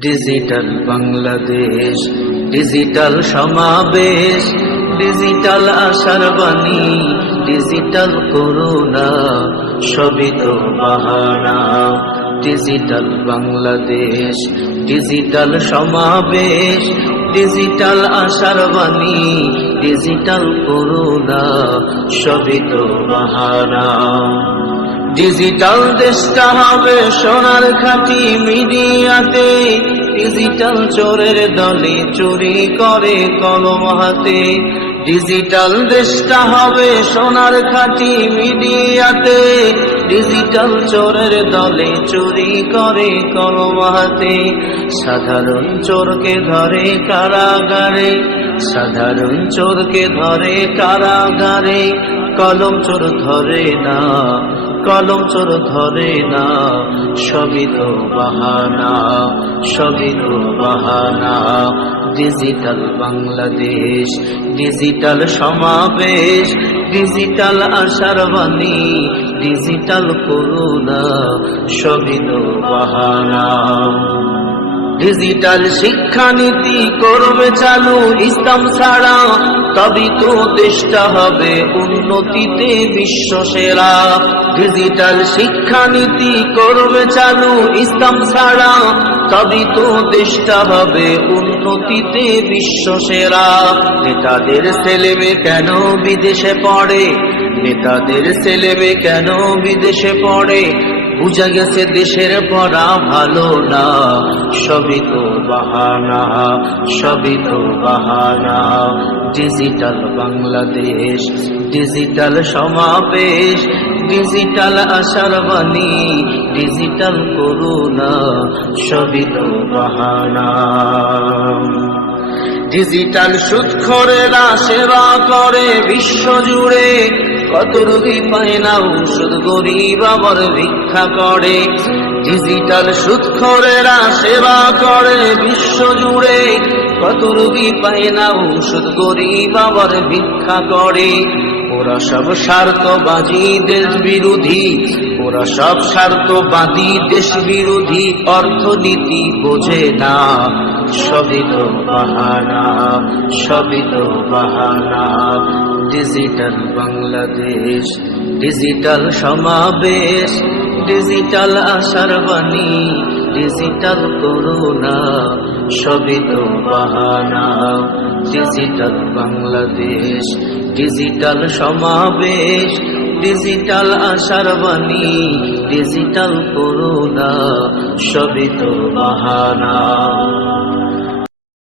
Digital Bangladesh digital সমাবেশ digital আশার বাণী ডিজিটাল করুণা সবই তো ডিজিটাল বাংলাদেশ ডিজিটাল সমাবেশ ডিজিটাল আশার বাণী ডিজিটাল করুণা সবই তো ডিজিটাল দেশটা হবে সোনার খাঁটি মিডিয়াতে। ডিজিটাল চোরের দলে চুরি করে কলম হাতে। ডিজিটাল দেশটা হবে সোনার খাঁটি মিডিয়াতে। ডিজিটাল চোরের দলে চুরি করে কলম হাতে। সাধারণ চোরকে ধরে কারাগারে। সাধারণ চোরকে ধরে কারাগারে। কলম চোর ধরে না কলম চোর ধরে না, সবই বাহানা সবই বাহানা। ডিজিটাল বাংলাদেশ, ডিজিটাল সমাবেশ, ডিজিটাল আশার বাণী, ডিজিটাল করুণা, সবই বাহানা। ডিজিটাল শিক্ষানীতি করবে চালু ইসলাম ছাড়া তবে তো দেশটা হবে উন্নতিতে বিশ্ব সেরা। ডিজিটাল শিক্ষানীতি করবে চালু ইসলাম ছাড়া তবে তো দেশটা হবে উন্নতিতে বিশ্ব সেরা। নেতাদের ছেলেমে কেন বিদেশে পড়ে? নেতাদের ছেলেমে কেন বিদেশে পড়ে? বুঝা গেছে দেশের পড়া ভালো না। সবই তো বাহানা, সবই তো বাহানা। ডিজিটাল বাংলাদেশ, ডিজিটাল সমাবেশ, ডিজিটাল আশার বাণী, ডিজিটাল করুণা, সবই তো বাহানা। ডিজিটাল সুৎখরেরা সেবা করে বিশ্ব জুড়ে কত রোগী পায় না ওষুধ গরিব আবার ভিক্ষা করে। ডিজিটাল সুৎখরেরা সেবা করে বিশ্ব জুড়ে কত রোগী পায় না ওষুধ গরিব আবার ভিক্ষা করে। ওরা সব স্বার্থবাদী দেশ বিরোধী। ওরা সব স্বার্থবাদী দেশ বিরোধী অর্থনীতি বোঝে না। সবই তো বাহানা, সবই তো বাহানা। ডিজিটাল বাংলাদেশ, ডিজিটাল সমাবেশ, ডিজিটাল আশার বাণী, ডিজিটাল করুণা, সবই তো বাহানা। ডিজিটাল বাংলাদেশ, ডিজিটাল সমাবেশ ডিজিটাল আশার বাণী ডিজিটাল করুণা সবই তো বাহানা।